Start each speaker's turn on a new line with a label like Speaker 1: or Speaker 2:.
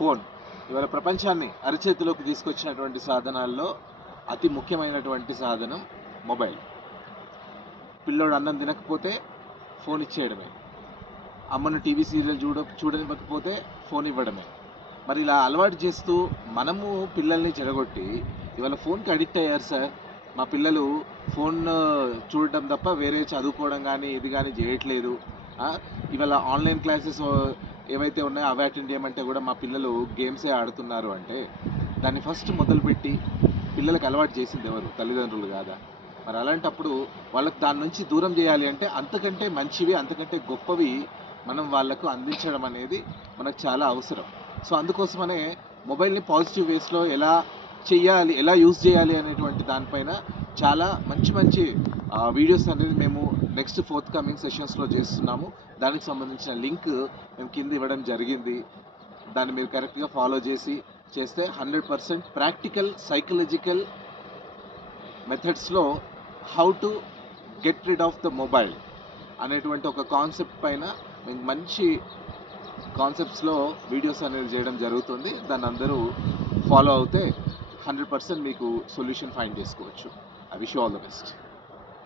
Speaker 1: Phone. ఇవాళ ప్రపంచాన్ని అరచేతిలోకి తీసుకొచ్చినటువంటి సాధనాల్లో అతి ముఖ్యమైనటువంటి సాధనం మొబైల్. పిల్లోడు అన్నం తినకపోతే ఫోన్ ఇచ్చేయడమే. అమ్మను టీవీ సీరియల్ చూడ చూడనివ్వకపోతే ఫోన్ ఇవ్వడమే. మరి ఇలా అలవాటు చేస్తూ మనము పిల్లల్ని చెడగొట్టి ఇవాళ ఫోన్కి అడిక్ట్ అయ్యారు సార్. మా పిల్లలు ఫోన్ చూడటం తప్ప వేరే చదువుకోవడం కానీ ఇది కానీ చేయట్లేదు. ఇవాళ ఆన్లైన్ క్లాసెస్ ఏవైతే ఉన్నాయో అవి అటెండ్ చేయమంటే కూడా మా పిల్లలు గేమ్సే ఆడుతున్నారు అంటే దాన్ని ఫస్ట్ మొదలుపెట్టి పిల్లలకు అలవాటు చేసింది ఎవరు? తల్లిదండ్రులు కాదా? మరి అలాంటప్పుడు వాళ్ళకి దాని నుంచి దూరం చేయాలి అంటే అంతకంటే మంచివి అంతకంటే గొప్పవి మనం వాళ్ళకు అందించడం అనేది మనకు చాలా అవసరం. సో అందుకోసమనే మొబైల్ని పాజిటివ్ వేస్లో ఎలా చేయాలి ఎలా యూజ్ చేయాలి అనేటువంటి దానిపైన చాలా మంచి మంచి వీడియోస్ అనేది మేము నెక్స్ట్ ఫోర్త్ కమింగ్ సెషన్స్లో చేస్తున్నాము. దానికి సంబంధించిన లింక్ మేము కింద ఇవ్వడం జరిగింది. దాన్ని మీరు కరెక్ట్గా ఫాలో చేసి చేస్తే hundred percent practical psychological మెథడ్స్లో how to get rid of the mobile అనేటువంటి ఒక కాన్సెప్ట్ పైన మేము మంచి కాన్సెప్ట్స్లో వీడియోస్ అనేది చేయడం జరుగుతుంది. దాన్ని అందరూ ఫాలో అవుతే హండ్రెడ్ పర్సెంట్ మీకు సొల్యూషన్ ఫైండ్ చేసుకోవచ్చు. I wish all the best